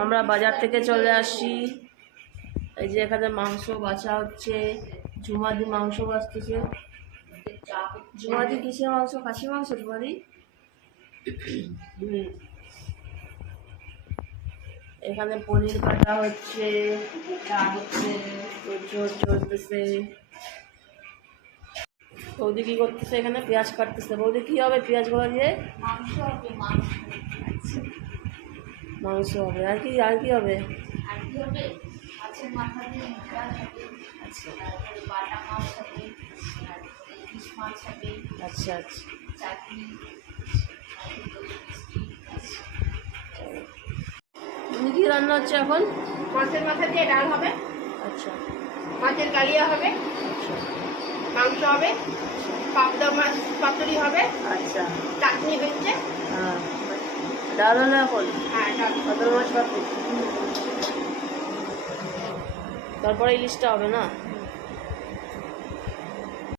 আমরা বাজার থেকে চলে আসি। এই যে এখানে মাংস বাছা হচ্ছে, ঝুমাদি মাংস বাছতেছে। ঝুমাদি কিসের মাংস? খাসি মাংস ঝুমাদি। এখানে পনির কাটা হচ্ছে, চা হচ্ছে, চলতেছে। বৌদি কি করতেছে? এখানে পেঁয়াজ কাটতেছে। বৌদি কি হবে পেঁয়াজ গুলো দিয়ে? মাংস হবে। মাংস হবে। আর কি হবে? মাছের মাথা দিয়ে তারপরে বাটা মাছ হবে, ইলিশ মাছ হবে। আচ্ছা। চাটনি। কি রান্না হচ্ছে এখন? মাছের মাথা দিয়ে ডাল হবে। আচ্ছা। মাছের কালিয়া হবে। মাংস হবে। পাবদা মাছ পাতুরি হবে। আচ্ছা। চাটনি হচ্ছে। হ্যাঁ, ডাল হলো এখন। হ্যাঁ, ডাল। পাবদা মাছ পাতুরি। তারপরে ইলিশটা হবে না?